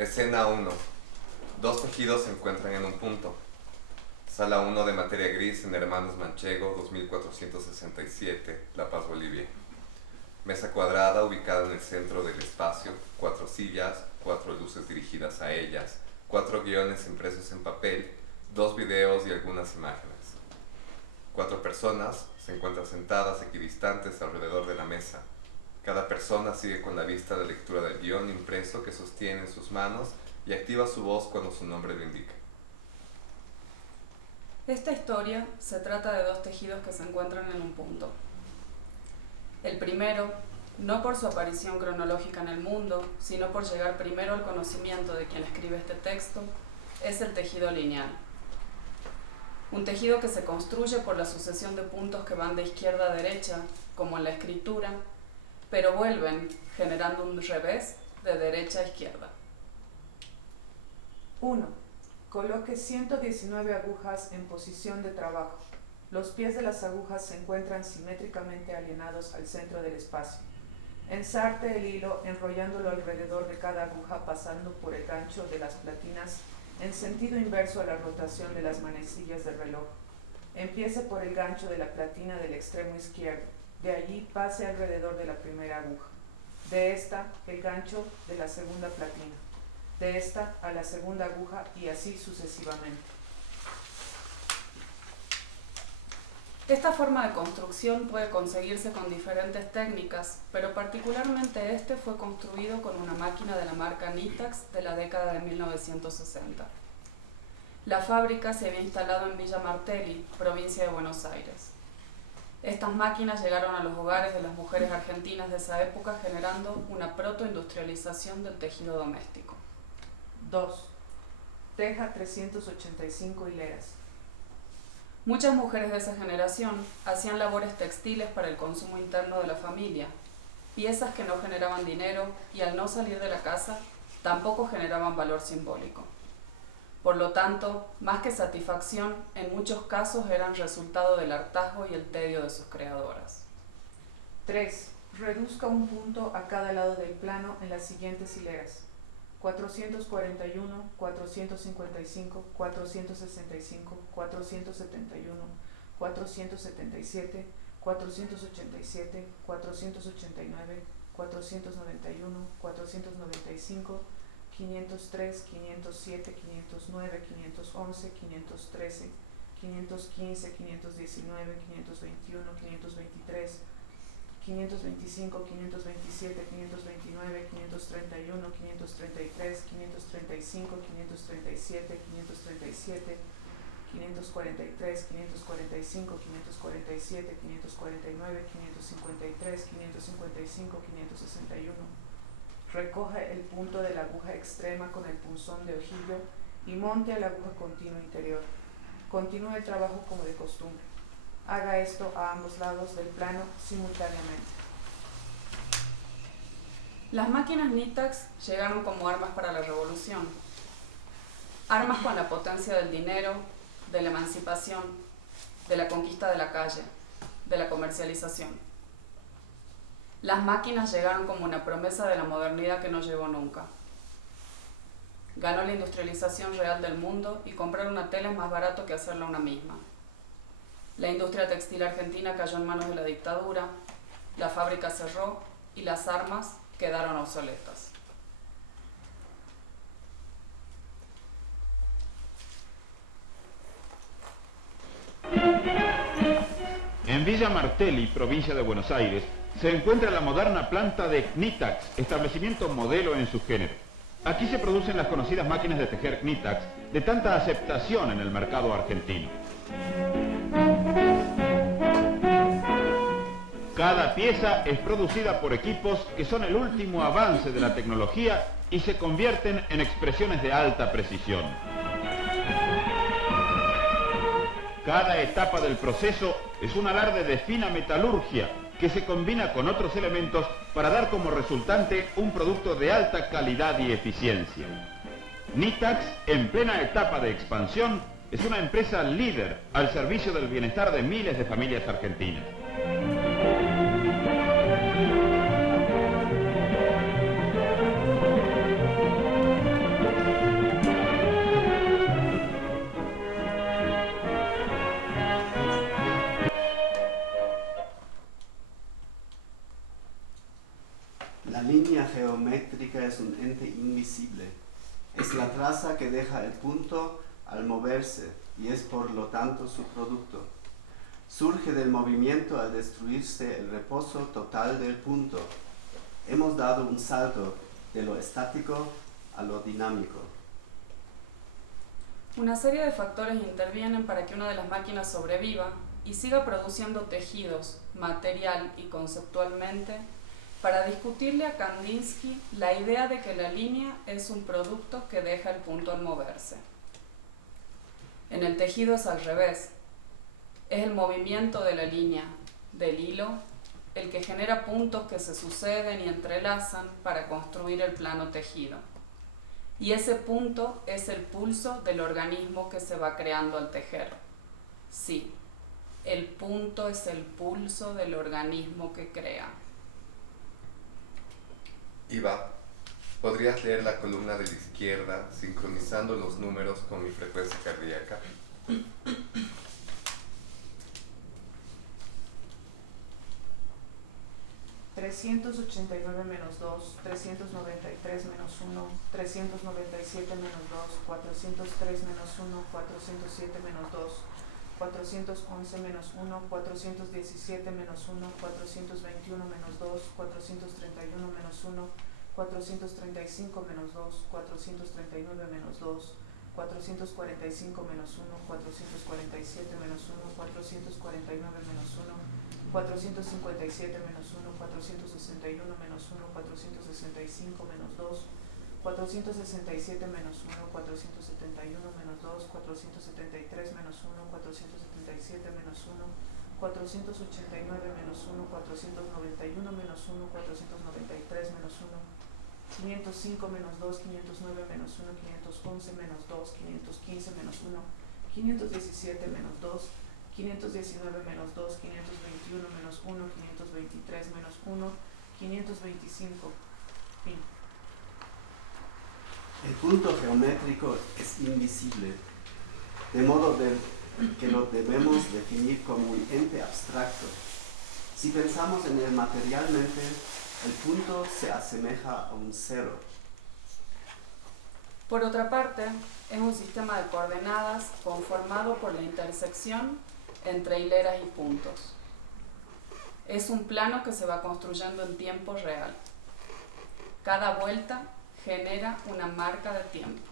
Escena 1. Dos tejidos se encuentran en un punto. Sala 1 de materia gris en Hermanos Manchego, 2467, La Paz, Bolivia. Mesa cuadrada ubicada en el centro del espacio, 4 sillas, 4 luces dirigidas a ellas, 4 guiones impresos en papel, 2 videos y algunas imágenes. 4 personas se encuentran sentadas equidistantes alrededor de la mesa. Cada persona sigue con la vista la lectura del guión impreso que sostiene en sus manos y activa su voz cuando su nombre lo indica. Esta historia se trata de dos tejidos que se encuentran en un punto. El primero, no por su aparición cronológica en el mundo, sino por llegar primero al conocimiento de quien escribe este texto, es el tejido lineal. Un tejido que se construye por la sucesión de puntos que van de izquierda a derecha, como en la escritura, pero vuelven generando un revés de derecha a izquierda. 1. Coloque 119 agujas en posición de trabajo. Los pies de las agujas se encuentran simétricamente alineados al centro del espacio. Ensarte el hilo enrollándolo alrededor de cada aguja pasando por el gancho de las platinas en sentido inverso a la rotación de las manecillas del reloj. Empiece por el gancho de la platina del extremo izquierdo. De allí pase alrededor de la primera aguja. De esta, el gancho de la segunda platina. De esta a la segunda aguja y así sucesivamente. Esta forma de construcción puede conseguirse con diferentes técnicas, pero particularmente este fue construido con una máquina de la marca Nitax de la década de 1960. La fábrica se había instalado en Villa Martelli, provincia de Buenos Aires. Estas máquinas llegaron a los hogares de las mujeres argentinas de esa época generando una protoindustrialización del tejido doméstico. 2. Teja 385 hileras. Muchas mujeres de esa generación hacían labores textiles para el consumo interno de la familia, piezas que no generaban dinero y al no salir de la casa tampoco generaban valor simbólico. Por lo tanto, más que satisfacción, en muchos casos eran resultado del hartazgo y el tedio de sus creadoras. 3. Reduzca un punto a cada lado del plano en las siguientes hileras: 441, 455, 465, 471, 477, 487, 489, 491, 495, 503, 507, 509, 511, 513, 515, 519, 521, 523, 525, 527, 529, 531, 533, 535, 537, 537, 543, 545, 547, 549, 553, 555, 561. Recoge el punto de la aguja extrema con el punzón de ojillo y monte a la aguja continua interior. Continúe el trabajo como de costumbre. Haga esto a ambos lados del plano simultáneamente. Las máquinas Nitax llegaron como armas para la revolución. Armas con la potencia del dinero, de la emancipación, de la conquista de la calle, de la comercialización. Las máquinas llegaron como una promesa de la modernidad que no llegó nunca. Ganó la industrialización real del mundo y comprar una tela es más barato que hacerla una misma. La industria textil argentina cayó en manos de la dictadura, la fábrica cerró y las armas quedaron obsoletas. En Villa Martelli, provincia de Buenos Aires, se encuentra la moderna planta de Nitax, establecimiento modelo en su género. Aquí se producen las conocidas máquinas de tejer Nitax, de tanta aceptación en el mercado argentino. Cada pieza es producida por equipos que son el último avance de la tecnología y se convierten en expresiones de alta precisión. Cada etapa del proceso es un alarde de fina metalurgia que se combina con otros elementos para dar como resultante un producto de alta calidad y eficiencia. Nitax, en plena etapa de expansión, es una empresa líder al servicio del bienestar de miles de familias argentinas. geométrica es un ente invisible. Es la traza que deja el punto al moverse y es por lo tanto su producto. Surge del movimiento al destruirse el reposo total del punto. Hemos dado un salto de lo estático a lo dinámico. Una serie de factores intervienen para que una de las máquinas sobreviva y siga produciendo tejidos, material y conceptualmente, para discutirle a Kandinsky la idea de que la línea es un producto que deja el punto al moverse. En el tejido es al revés. Es el movimiento de la línea, del hilo, el que genera puntos que se suceden y entrelazan para construir el plano tejido. Y ese punto es el pulso del organismo que se va creando al tejer. Sí, el punto es el pulso del organismo que crea. Iva, ¿podrías leer la columna de la izquierda sincronizando los números con mi frecuencia cardíaca? 389 menos 2, 393 menos 1, 397 menos 2, 403 menos 1, 407 menos 2, 411 menos 1, 417 menos 1, 421 menos 2, 431 menos 1, 435 menos 2, 439 menos 2, 445 menos 1, 447 menos 1, 449 menos 1, 457 menos 1, 461 menos 1, 465 menos 2, 467 menos 1, 471 menos 2, 473 menos 1, 477 menos 1, 489 menos 1, 491 menos 1, 493 menos 1, 505 menos 2, 509 menos 1, 511 menos 2, 515 menos 1, 517 menos 2, 519 menos 2, 521 menos 1, 523 menos 1, 525. Fin. El punto geométrico es invisible, de modo que lo debemos definir como un ente abstracto. Si pensamos en él materialmente, el punto se asemeja a un cero. Por otra parte, es un sistema de coordenadas conformado por la intersección entre hileras y puntos. Es un plano que se va construyendo en tiempo real. Cada vuelta genera una marca de tiempo.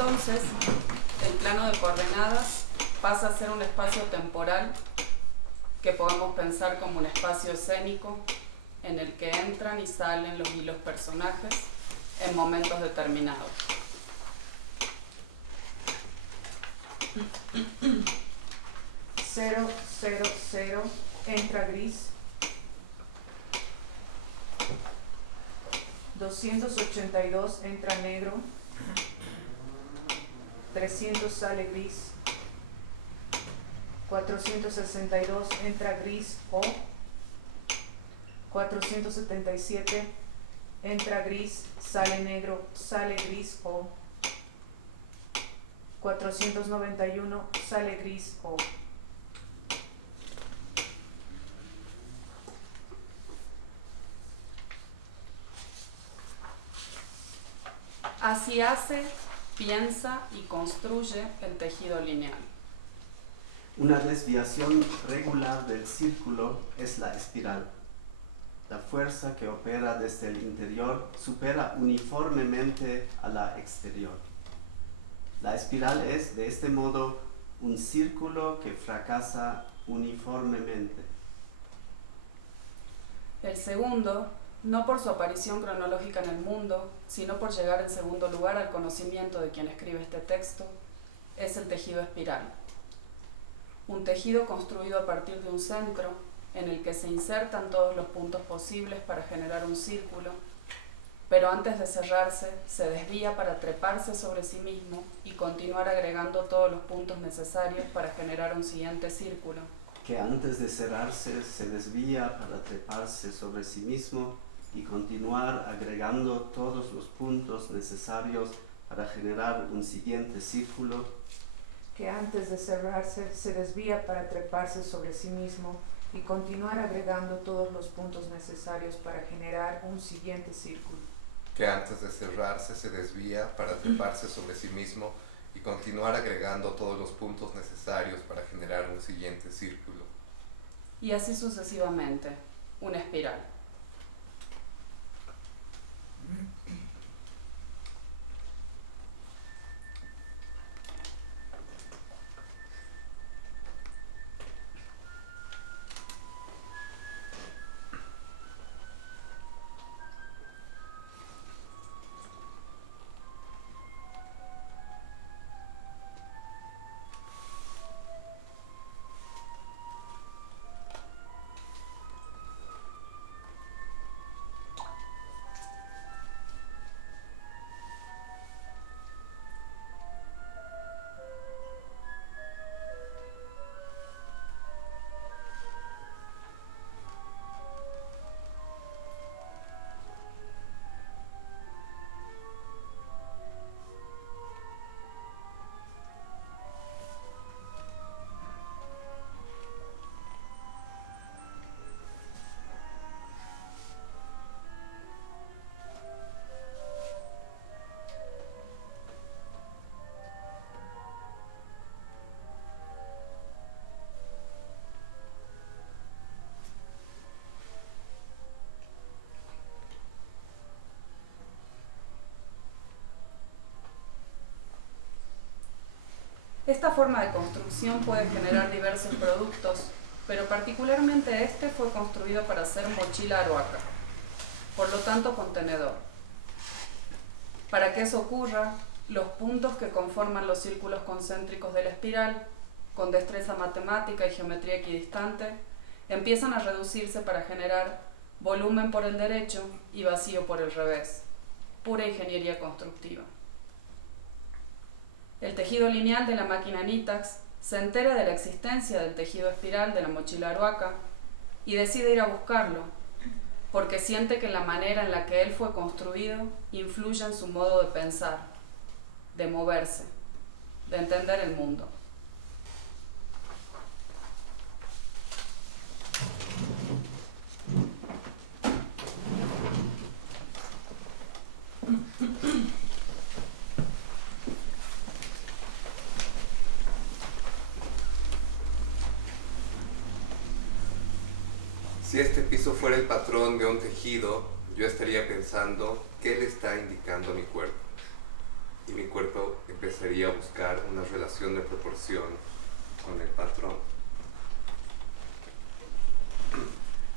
Entonces, el plano de coordenadas pasa a ser un espacio temporal que podemos pensar como un espacio escénico en el que entran y salen los personajes en momentos determinados. Cero, cero, cero, entra gris. 282 entra negro. 300 sale gris, 462 entra gris o 477 entra gris, sale negro, sale gris o 491 sale gris o así hace, piensa y construye el tejido lineal. Una desviación regular del círculo es la espiral. La fuerza que opera desde el interior supera uniformemente a la exterior. La espiral es, de este modo, un círculo que fracasa uniformemente. El segundo, no por su aparición cronológica en el mundo, sino por llegar en segundo lugar al conocimiento de quien escribe este texto, es el tejido espiral. Un tejido construido a partir de un centro, en el que se insertan todos los puntos posibles para generar un círculo, pero antes de cerrarse, se desvía para treparse sobre sí mismo y continuar agregando todos los puntos necesarios para generar un siguiente círculo. Que antes de cerrarse se desvía para treparse sobre sí mismo y continuar agregando todos los puntos necesarios para generar un siguiente círculo. Que antes de cerrarse se desvía para treparse sobre sí mismo y continuar agregando todos los puntos necesarios para generar un siguiente círculo. Que antes de cerrarse se desvía para treparse sobre sí mismo y continuar agregando todos los puntos necesarios para generar un siguiente círculo. Y así sucesivamente, una espiral. Esta forma de construcción puede generar diversos productos, pero particularmente este fue construido para ser mochila aruaca, por lo tanto contenedor. Para que eso ocurra, los puntos que conforman los círculos concéntricos de la espiral, con destreza matemática y geometría equidistante, empiezan a reducirse para generar volumen por el derecho y vacío por el revés, pura ingeniería constructiva. El tejido lineal de la máquina Nitax se entera de la existencia del tejido espiral de la mochila aruaca y decide ir a buscarlo, porque siente que la manera en la que él fue construido influye en su modo de pensar, de moverse, de entender el mundo. Si este piso fuera el patrón de un tejido, yo estaría pensando qué le está indicando a mi cuerpo. Y mi cuerpo empezaría a buscar una relación de proporción con el patrón.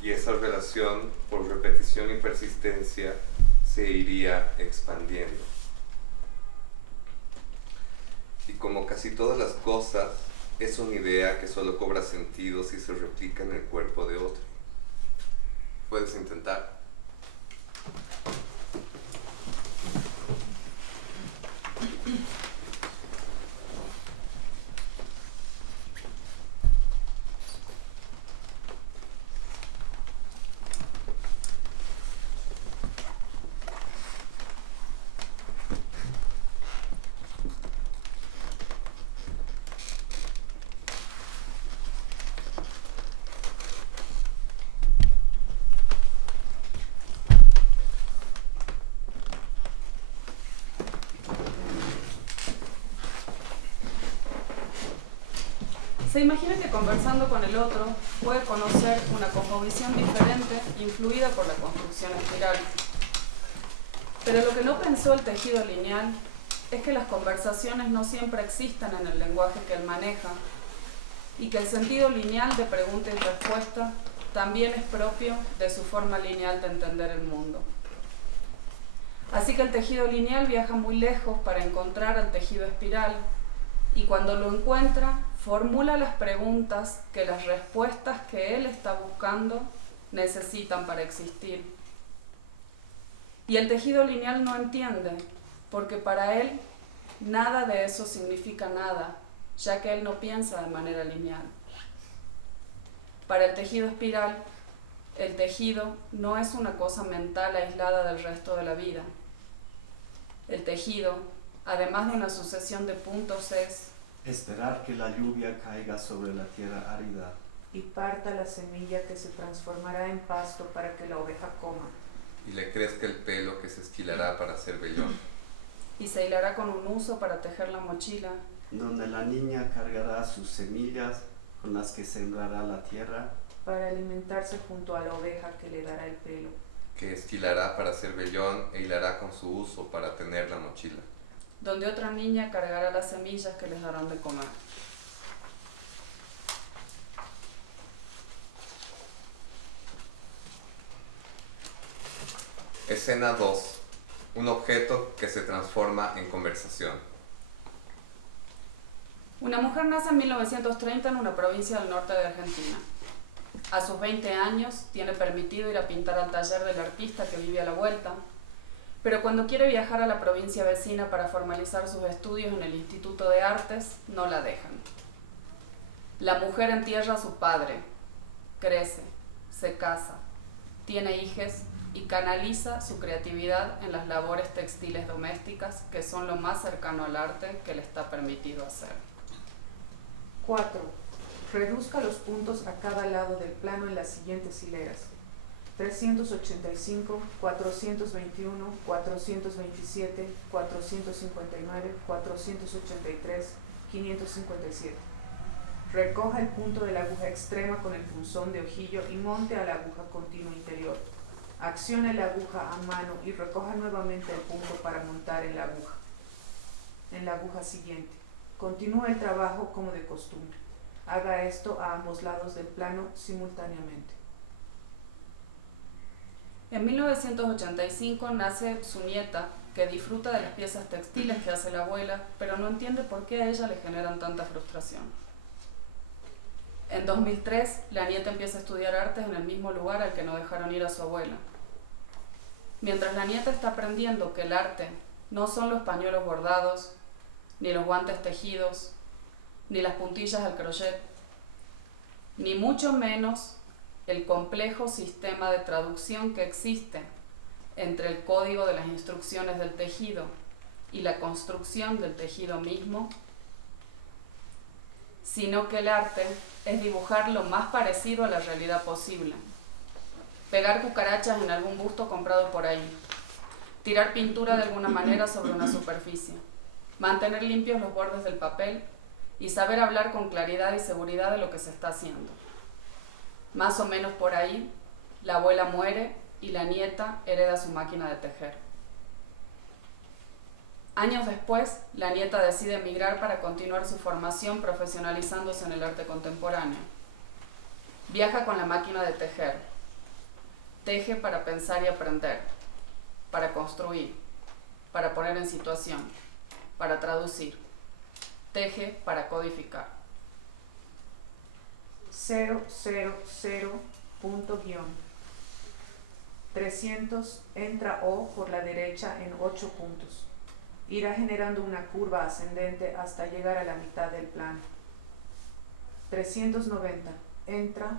Y esa relación, por repetición y persistencia, se iría expandiendo. Y como casi todas las cosas, es una idea que solo cobra sentido si se replica en el cuerpo de otro. Puedes intentar. Se imagina que conversando con el otro puede conocer una cosmovisión diferente influida por la construcción espiral. Pero lo que no pensó el tejido lineal es que las conversaciones no siempre existen en el lenguaje que él maneja y que el sentido lineal de pregunta y respuesta también es propio de su forma lineal de entender el mundo. Así que el tejido lineal viaja muy lejos para encontrar al tejido espiral y cuando lo encuentra, formula las preguntas que las respuestas que él está buscando necesitan para existir. Y el tejido lineal no entiende, porque para él nada de eso significa nada, ya que él no piensa de manera lineal. Para el tejido espiral, el tejido no es una cosa mental aislada del resto de la vida. El tejido, además de una sucesión de puntos, es esperar que la lluvia caiga sobre la tierra árida y parta la semilla que se transformará en pasto para que la oveja coma. Y le crezca el pelo que se esquilará para hacer vellón. Y se hilará con un uso para tejer la mochila. donde la niña cargará sus semillas con las que sembrará la tierra, para alimentarse junto a la oveja que le dará el pelo. Que esquilará para hacer vellón e hilará con su uso para tener la mochila. Donde otra niña cargará las semillas que les darán de comer. Escena 2. Un objeto que se transforma en conversación. Una mujer nace en 1930 en una provincia del norte de Argentina. A sus 20 años tiene permitido ir a pintar al taller del artista que vive a la vuelta, pero cuando quiere viajar a la provincia vecina para formalizar sus estudios en el Instituto de Artes, no la dejan. La mujer entierra a su padre, crece, se casa, tiene hijes y canaliza su creatividad en las labores textiles domésticas, que son lo más cercano al arte que le está permitido hacer. 4. Reduzca los puntos a cada lado del plano en las siguientes hileras: 385, 421, 427, 459, 483, 557. Recoja el punto de la aguja extrema con el punzón de ojillo y monte a la aguja continua interior. Accione la aguja a mano y recoja nuevamente el punto para montar en la aguja siguiente. Continúe el trabajo como de costumbre. Haga esto a ambos lados del plano simultáneamente. En 1985 nace su nieta, que disfruta de las piezas textiles que hace la abuela, pero no entiende por qué a ella le generan tanta frustración. En 2003, la nieta empieza a estudiar artes en el mismo lugar al que no dejaron ir a su abuela. Mientras la nieta está aprendiendo que el arte no son los pañuelos bordados, ni los guantes tejidos, ni las puntillas al crochet, ni mucho menos el complejo sistema de traducción que existe entre el código de las instrucciones del tejido y la construcción del tejido mismo, sino que el arte es dibujar lo más parecido a la realidad posible, pegar cucarachas en algún busto comprado por ahí, tirar pintura de alguna manera sobre una superficie, mantener limpios los bordes del papel y saber hablar con claridad y seguridad de lo que se está haciendo. Más o menos por ahí, la abuela muere y la nieta hereda su máquina de tejer. Años después, la nieta decide emigrar para continuar su formación profesionalizándose en el arte contemporáneo. Viaja con la máquina de tejer. Teje para pensar y aprender, para construir, para poner en situación, para traducir. Teje para codificar. 000 punto guión. 300 entra O por la derecha en 8 puntos. Irá generando una curva ascendente hasta llegar a la mitad del plano. 390 entra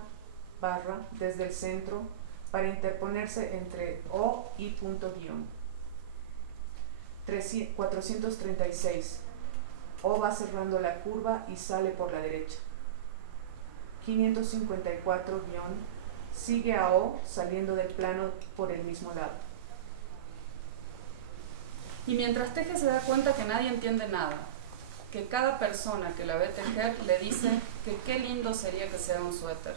barra desde el centro para interponerse entre O y punto guión. 436 O va cerrando la curva y sale por la derecha. 554 guión sigue a O saliendo del plano por el mismo lado. Y mientras teje se da cuenta que nadie entiende nada, que cada persona que la ve tejer le dice que qué lindo sería que sea un suéter,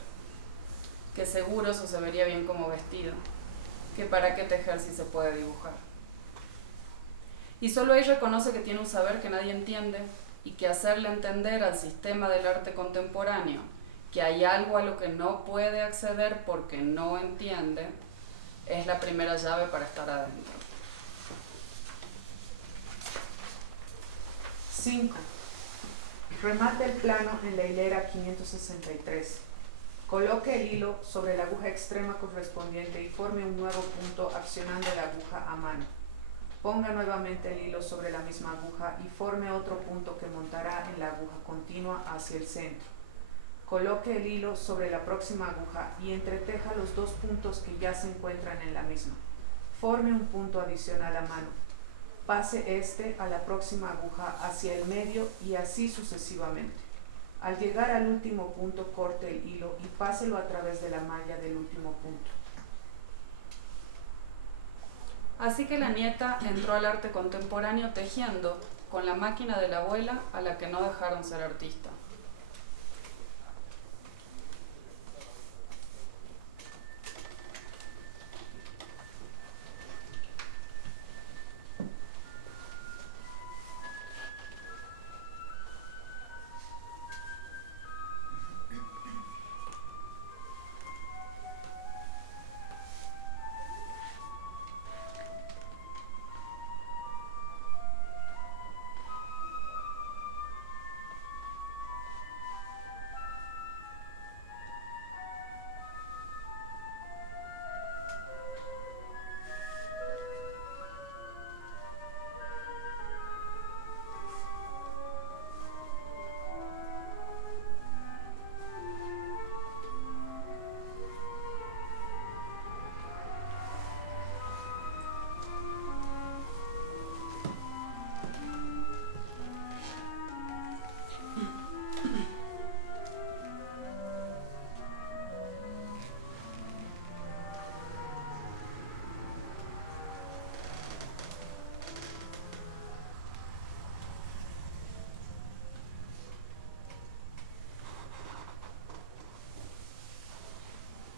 que seguro eso se vería bien como vestido, que para qué tejer si se puede dibujar. Y solo ahí reconoce que tiene un saber que nadie entiende y que hacerle entender al sistema del arte contemporáneo que hay algo a lo que no puede acceder porque no entiende es la primera llave para estar adentro. 5. Remate el plano en la hilera 563. Coloque el hilo sobre la aguja extrema correspondiente y forme un nuevo punto accionando la aguja a mano. Ponga nuevamente el hilo sobre la misma aguja y forme otro punto que montará en la aguja continua hacia el centro. Coloque el hilo sobre la próxima aguja y entreteja los dos puntos que ya se encuentran en la misma. Forme un punto adicional a mano. Pase este a la próxima aguja hacia el medio y así sucesivamente. Al llegar al último punto, corte el hilo y páselo a través de la malla del último punto. Así que la nieta entró al arte contemporáneo tejiendo con la máquina de la abuela a la que no dejaron ser artista.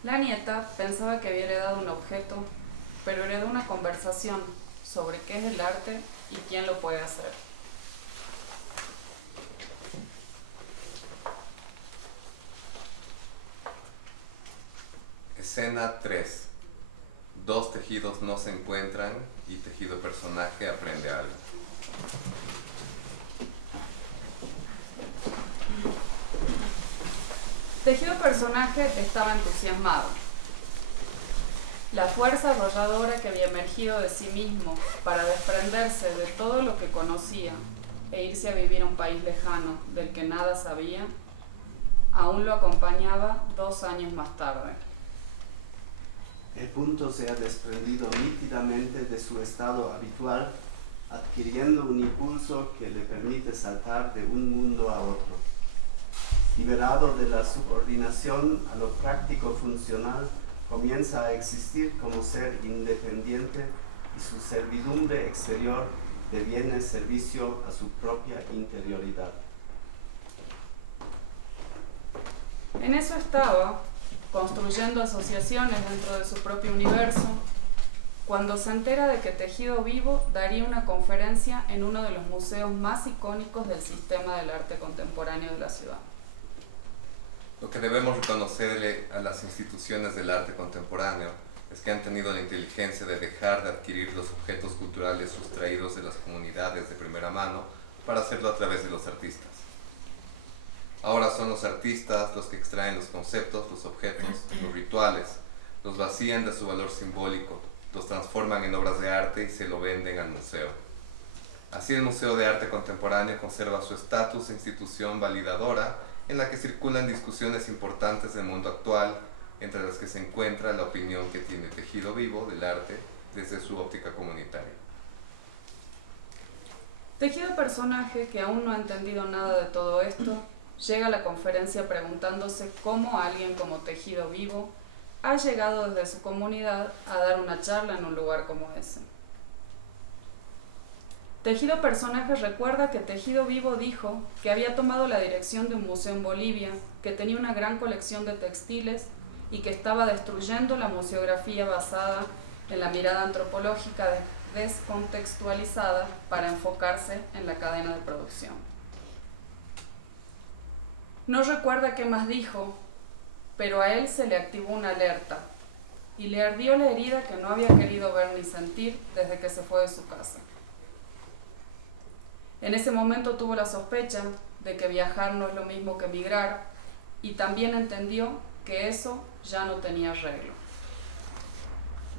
La nieta pensaba que había heredado un objeto, pero heredó una conversación sobre qué es el arte y quién lo puede hacer. Escena 3. Dos tejidos no se encuentran y tejido personaje aprende algo. Tejido personaje estaba entusiasmado. La fuerza arrolladora que había emergido de sí mismo para desprenderse de todo lo que conocía e irse a vivir a un país lejano del que nada sabía, aún lo acompañaba 2 años más tarde. El punto se ha desprendido nítidamente de su estado habitual, adquiriendo un impulso que le permite saltar de un mundo a otro. Liberado de la subordinación a lo práctico funcional, comienza a existir como ser independiente y su servidumbre exterior deviene servicio a su propia interioridad. En eso estaba, construyendo asociaciones dentro de su propio universo, cuando se entera de que Tejido Vivo daría una conferencia en uno de los museos más icónicos del sistema del arte contemporáneo de la ciudad. Lo que debemos reconocerle a las instituciones del arte contemporáneo es que han tenido la inteligencia de dejar de adquirir los objetos culturales sustraídos de las comunidades de primera mano para hacerlo a través de los artistas. Ahora son los artistas los que extraen los conceptos, los objetos, los rituales, los vacían de su valor simbólico, los transforman en obras de arte y se lo venden al museo. Así el Museo de Arte Contemporáneo conserva su estatus de institución validadora en la que circulan discusiones importantes del mundo actual, entre las que se encuentra la opinión que tiene Tejido Vivo del arte desde su óptica comunitaria. Tejido personaje, que aún no ha entendido nada de todo esto, llega a la conferencia preguntándose cómo alguien como Tejido Vivo ha llegado desde su comunidad a dar una charla en un lugar como ese. Tejido Personaje recuerda que Tejido Vivo dijo que había tomado la dirección de un museo en Bolivia, que tenía una gran colección de textiles y que estaba destruyendo la museografía basada en la mirada antropológica descontextualizada para enfocarse en la cadena de producción. No recuerda qué más dijo, pero a él se le activó una alerta y le ardió la herida que no había querido ver ni sentir desde que se fue de su casa. En ese momento tuvo la sospecha de que viajar no es lo mismo que migrar y también entendió que eso ya no tenía arreglo.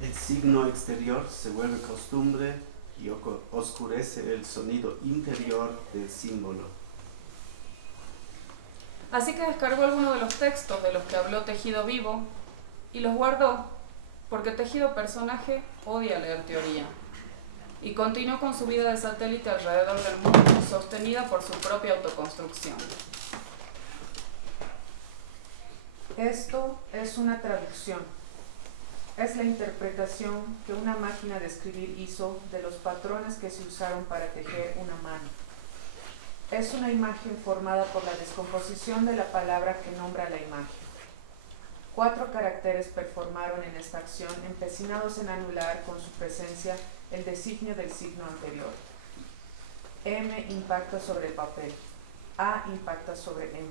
El signo exterior se vuelve costumbre y oscurece el sonido interior del símbolo. Así que descargó algunos de los textos de los que habló Tejido Vivo y los guardó porque Tejido Personaje odia leer teoría y continuó con su vida de satélite alrededor del mundo sostenida por su propia autoconstrucción. Esto es una traducción. Es la interpretación que una máquina de escribir hizo de los patrones que se usaron para tejer una mano. Es una imagen formada por la descomposición de la palabra que nombra la imagen. 4 caracteres performaron en esta acción, empecinados en anular con su presencia el designio del signo anterior. M impacta sobre el papel, A impacta sobre M,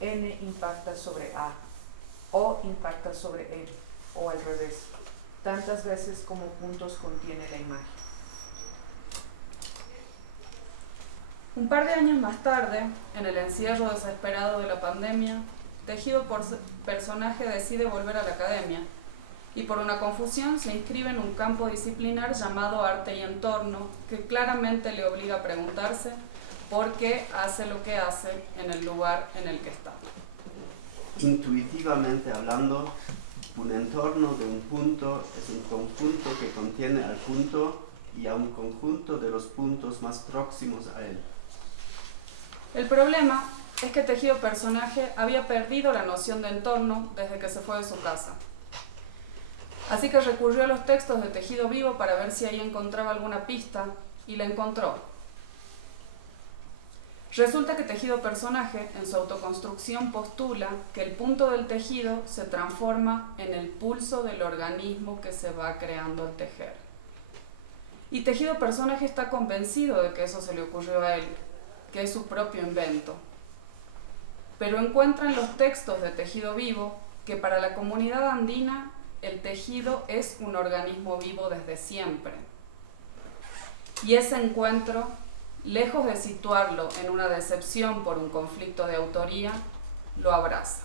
N impacta sobre A, O impacta sobre M, o al revés, tantas veces como puntos contiene la imagen. Un par de años más tarde, en el encierro desesperado de la pandemia, Tejido Personaje decide volver a la academia y por una confusión se inscribe en un campo disciplinar llamado Arte y Entorno, que claramente le obliga a preguntarse por qué hace lo que hace en el lugar en el que está. Intuitivamente hablando, un entorno de un punto es un conjunto que contiene al punto y a un conjunto de los puntos más próximos a él. El problema es que Tejido Personaje había perdido la noción de entorno desde que se fue de su casa. Así que recurrió a los textos de Tejido Vivo para ver si ahí encontraba alguna pista, y la encontró. Resulta que Tejido Personaje, en su autoconstrucción, postula que el punto del tejido se transforma en el pulso del organismo que se va creando al tejer. Y Tejido Personaje está convencido de que eso se le ocurrió a él, que es su propio invento. Pero encuentra en los textos de Tejido Vivo que para la comunidad andina el tejido es un organismo vivo desde siempre. Y ese encuentro, lejos de situarlo en una decepción por un conflicto de autoría, lo abraza.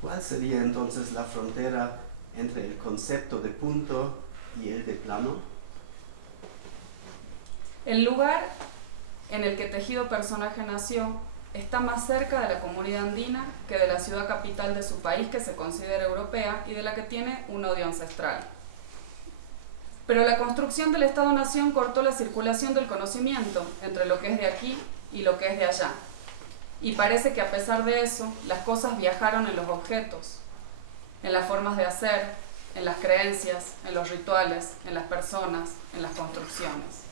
¿Cuál sería entonces la frontera entre el concepto de punto y el de plano? El lugar en el que Tejido Personaje nació está más cerca de la comunidad andina que de la ciudad capital de su país, que se considera europea y de la que tiene un odio ancestral. Pero la construcción del Estado-Nación cortó la circulación del conocimiento entre lo que es de aquí y lo que es de allá. Y parece que a pesar de eso, las cosas viajaron en los objetos, en las formas de hacer, en las creencias, en los rituales, en las personas, en las construcciones.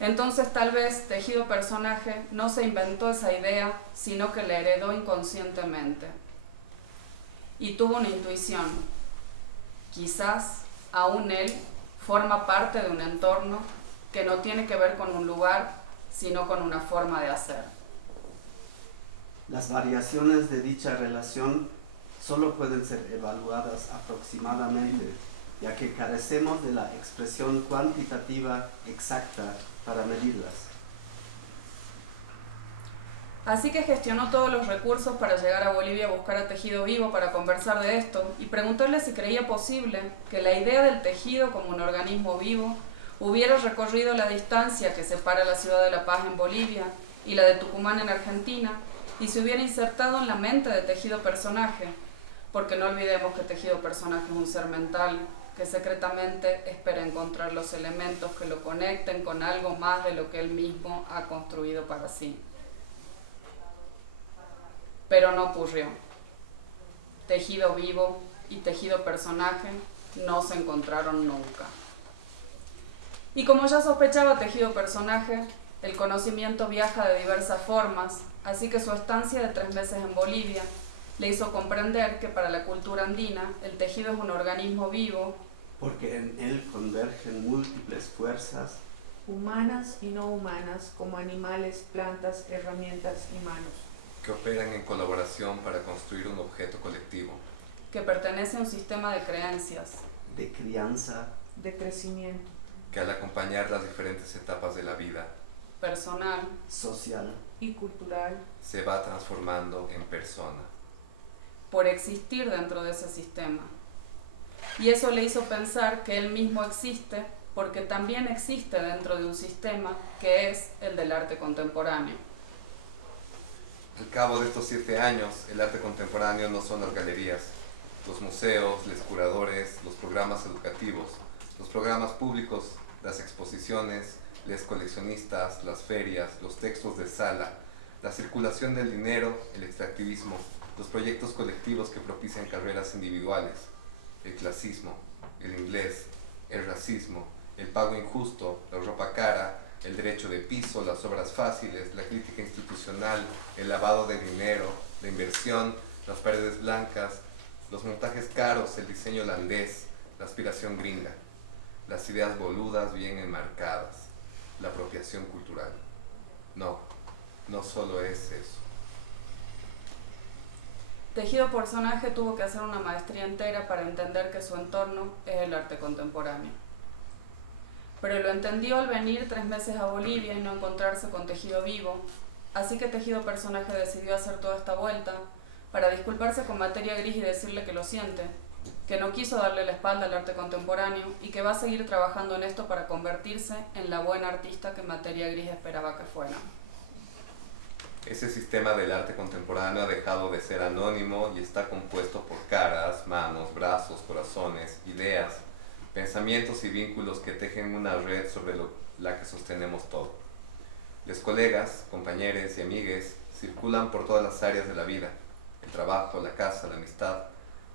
Entonces tal vez Tejido Personaje no se inventó esa idea, sino que la heredó inconscientemente. Y tuvo una intuición. Quizás aún él forma parte de un entorno que no tiene que ver con un lugar, sino con una forma de hacer. Las variaciones de dicha relación solo pueden ser evaluadas aproximadamente, ya que carecemos de la expresión cuantitativa exacta para medirlas. Así que gestionó todos los recursos para llegar a Bolivia a buscar a Tejido Vivo para conversar de esto y preguntarle si creía posible que la idea del tejido como un organismo vivo hubiera recorrido la distancia que separa la ciudad de La Paz en Bolivia y la de Tucumán en Argentina y se hubiera insertado en la mente de Tejido Personaje, porque no olvidemos que Tejido Personaje es un ser mental que secretamente espera encontrar los elementos que lo conecten con algo más de lo que él mismo ha construido para sí. Pero no ocurrió. Tejido Vivo y Tejido Personaje no se encontraron nunca. Y como ya sospechaba Tejido Personaje, el conocimiento viaja de diversas formas, así que su estancia de 3 meses en Bolivia le hizo comprender que para la cultura andina el tejido es un organismo vivo, porque en él convergen múltiples fuerzas humanas y no humanas, como animales, plantas, herramientas y manos, que operan en colaboración para construir un objeto colectivo, que pertenece a un sistema de creencias, de crianza, de crecimiento, que al acompañar las diferentes etapas de la vida, personal, social, y cultural, se va transformando en persona. por existir dentro de ese sistema. Y eso le hizo pensar que él mismo existe porque también existe dentro de un sistema que es el del arte contemporáneo. Al cabo de estos 7 años, el arte contemporáneo no son las galerías, los museos, los curadores, los programas educativos, los programas públicos, las exposiciones, los coleccionistas, las ferias, los textos de sala, la circulación del dinero, el extractivismo, los proyectos colectivos que propician carreras individuales, el clasismo, el inglés, el racismo, el pago injusto, la ropa cara, el derecho de piso, las obras fáciles, la crítica institucional, el lavado de dinero, la inversión, las paredes blancas, los montajes caros, el diseño holandés, la aspiración gringa, las ideas boludas bien enmarcadas, la apropiación cultural. No, no solo es eso. Tejido Personaje tuvo que hacer una maestría entera para entender que su entorno es el arte contemporáneo. Pero lo entendió al venir 3 meses a Bolivia y no encontrarse con Tejido vivo, así que Tejido Personaje decidió hacer toda esta vuelta para disculparse con Materia Gris y decirle que lo siente, que no quiso darle la espalda al arte contemporáneo y que va a seguir trabajando en esto para convertirse en la buena artista que Materia Gris esperaba que fuera. Ese sistema del arte contemporáneo ha dejado de ser anónimo y está compuesto por caras, manos, brazos, corazones, ideas, pensamientos y vínculos que tejen una red sobre la que sostenemos todo. Los colegas, compañeros y amigues circulan por todas las áreas de la vida: el trabajo, la casa, la amistad,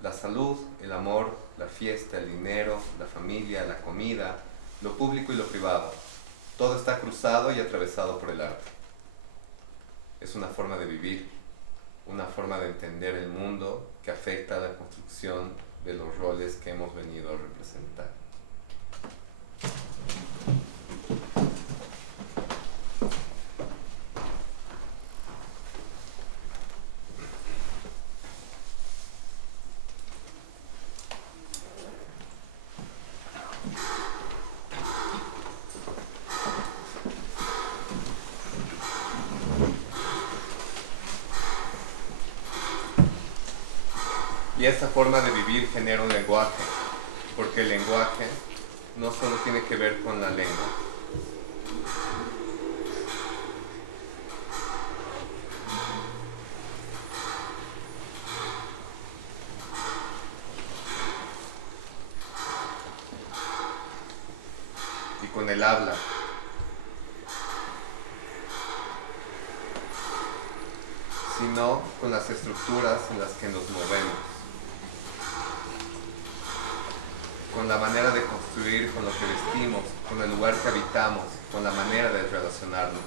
la salud, el amor, la fiesta, el dinero, la familia, la comida, lo público y lo privado. Todo está cruzado y atravesado por el arte. Es una forma de vivir, una forma de entender el mundo que afecta a la construcción de los roles que hemos venido a representar. Y esta forma de vivir genera un lenguaje, porque el lenguaje no solo tiene que ver con la lengua. Y con el habla. Sino con las estructuras en las que nos movemos. Con la manera de construir, con lo que vestimos, con el lugar que habitamos, con la manera de relacionarnos.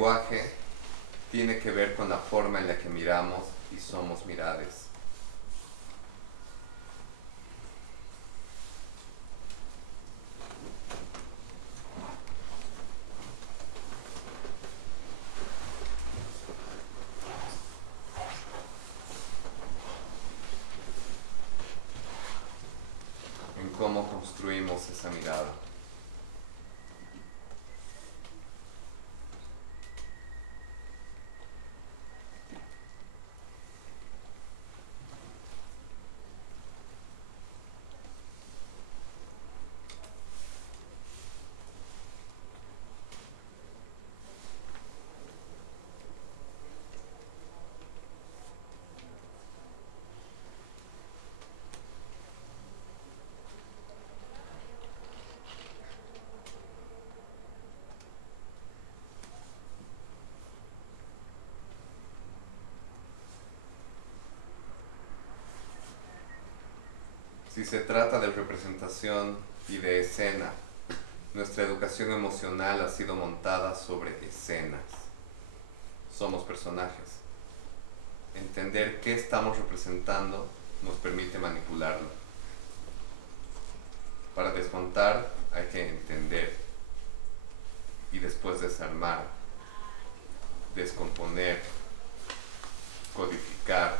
lenguaje tiene que ver con la forma en la que miramos y somos mirades. En cómo construimos esa mirada. Si se trata de representación y de escena, nuestra educación emocional ha sido montada sobre escenas. Somos personajes. Entender qué estamos representando nos permite manipularlo. Para desmontar hay que entender y después desarmar, descomponer, codificar,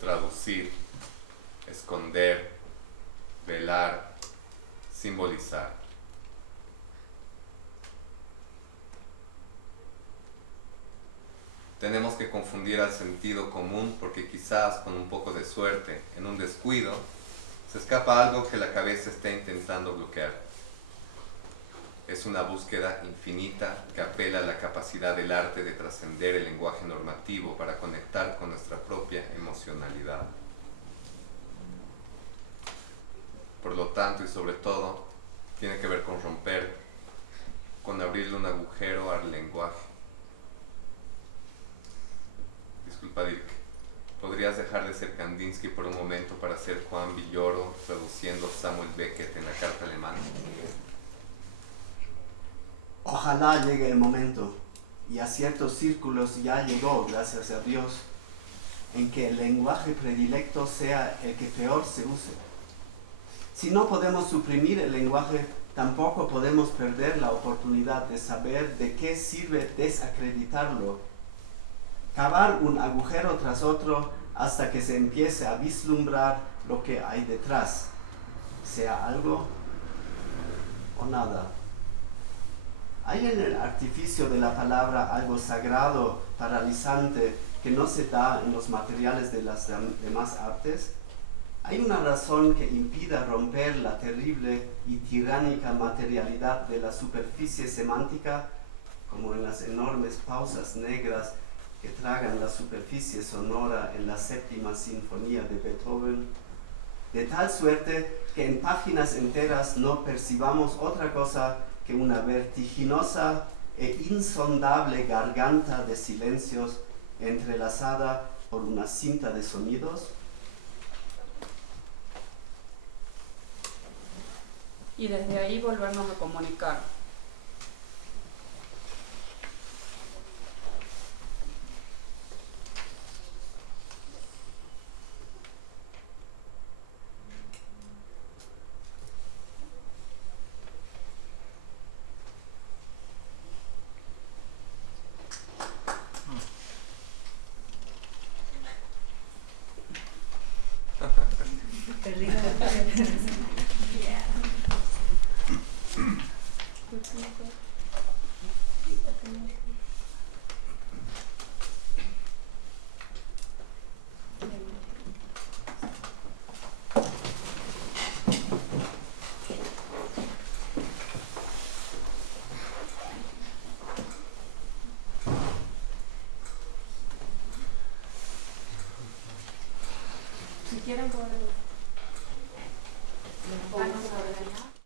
traducir, esconder, velar, simbolizar. Tenemos que confundir al sentido común porque quizás con un poco de suerte, en un descuido, se escapa algo que la cabeza está intentando bloquear. Es una búsqueda infinita que apela a la capacidad del arte de trascender el lenguaje normativo para conectar con nuestra propia emocionalidad. Por lo tanto y sobre todo, tiene que ver con romper, con abrirle un agujero al lenguaje. Disculpa, Dirk, ¿podrías dejar de ser Kandinsky por un momento para ser Juan Villoro traduciendo Samuel Beckett en la carta alemana? Ojalá llegue el momento, y a ciertos círculos ya llegó, gracias a Dios, en que el lenguaje predilecto sea el que peor se use. Si no podemos suprimir el lenguaje, tampoco podemos perder la oportunidad de saber de qué sirve desacreditarlo. Cavar un agujero tras otro hasta que se empiece a vislumbrar lo que hay detrás, sea algo o nada. Hay en el artificio de la palabra algo sagrado, paralizante, que no se da en los materiales de las demás artes. Hay una razón que impida romper la terrible y tiránica materialidad de la superficie semántica, como en las enormes pausas negras que tragan la superficie sonora en la séptima sinfonía de Beethoven, de tal suerte que en páginas enteras no percibamos otra cosa que una vertiginosa e insondable garganta de silencios entrelazada por una cinta de sonidos. Y desde ahí volvernos a comunicar. Si quieren poder, les vamos a ordenar.